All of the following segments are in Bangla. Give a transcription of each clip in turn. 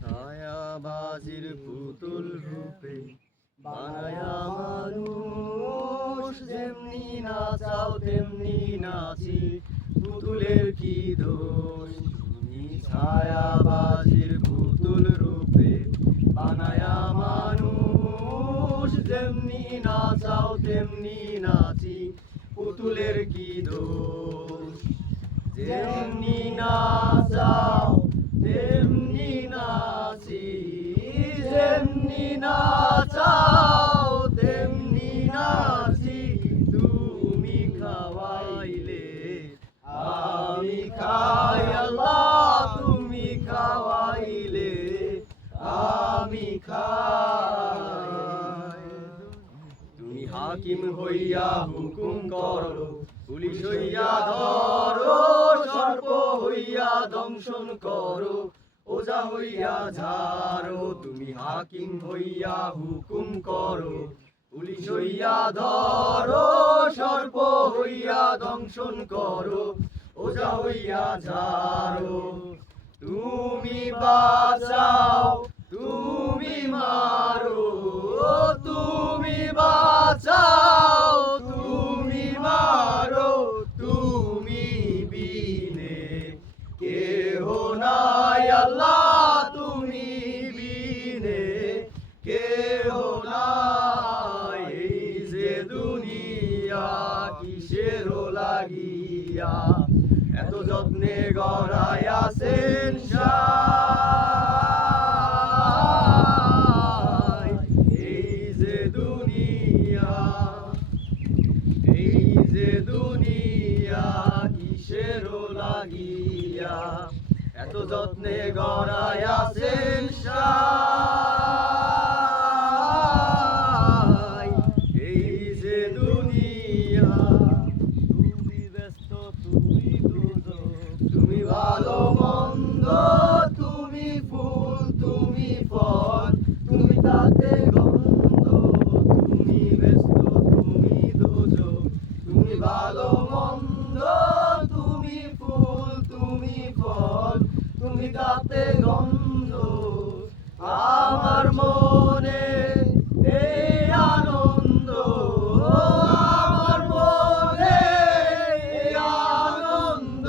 ছায়াবাজির পুতুল রূপে বানায়া মানুষ, যেমনি নাচাও তেমনি নাচি, পুতুলের কি দোষ। তুমি ছায়াবাজির পুতুল রূপে বানায়া মানুষ, যেমনি নাচাও তেমনি নাচি, পুতুলের কি দোষ। যেমনি নাচাও তেমনি নাচি, যেমনি নাচাও তেমনি নাচি, তুমি খাওয়াইলে আমি খাই আল্লাহ, তুমি খাওয়াইলে আমি খাই। তুমি হাকিম হইয়া হুকুম করো, পুলিশ হইয়া ধরো, সর্প হইয়া দংশন করো, ওজা হইয়া ঝাড়ো। তুমি হাকিম হইয়া হুকুম করো, পুলিশ হইয়া ধরো, সর্প হইয়া দংশন করো, ওজা হইয়া ঝাড়ো। তুমি বাঁচাও তুমি মারো, তুমি বাঁচাও তুমি মারো, তুমি বিনে কেহ নাই আল্লাহ, তুমি বিনে কেহ নাই। এই যে দুনিয়া কিসের লাগিয়া এত যত্নে গড়াইয়াছেন সাই। এই যে দুনিয়া কিসের লাগিয়া এত যত্নে গড়াইয়াছেন সাই। এই যে দুনিয়া, তুমি ব্যস্ত তুমি দুজক, তুমি ভালো মন্দ, তুমি ফুল তুমি ফল, তুমি তাতে গন্ধ। তুমি ব্যস্ত তুমি দুজক, তুমি ভালো মন্দ, তুমি ফুল তুমি ফল, তুমি তাতে গন্ধ। আমার মনে এই আনন্দ, আমার মনে এই আনন্দ,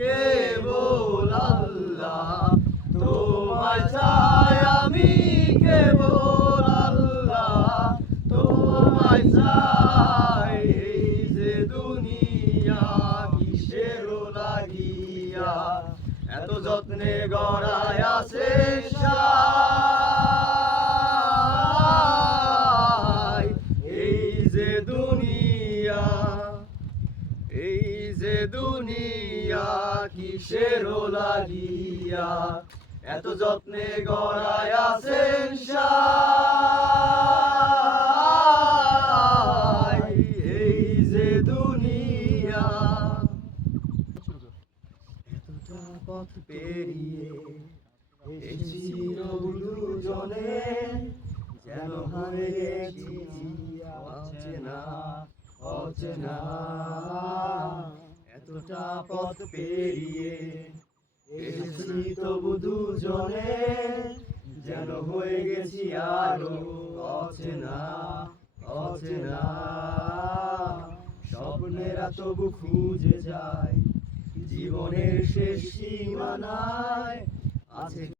কেবল আল্লাহ তোমায় চাই আমি, কেবল আল্লাহ তোমায় চাই। এই যে দুনিয়া কিসের লাগিয়া এত যত্নে গড়াইয়াছে সাই। এই যে দুনিয়া কিসের লাগিয়া এত যত্নে গড়াইয়াছেন সাই। এই যে দুনিয়া, এতটা পথ পেরিয়ে এসেছি দুজনে, যেন হারে গেছি অচেনা অচেনা। এতটা পথ পেরিয়ে এসেছি তবু দুজনে, যেন হয়ে গেছি আরো অচেনা অচেনা। স্বপ্নেরা তবু খুঁজে যায় জীবনের শেষ সীমানায়, আছে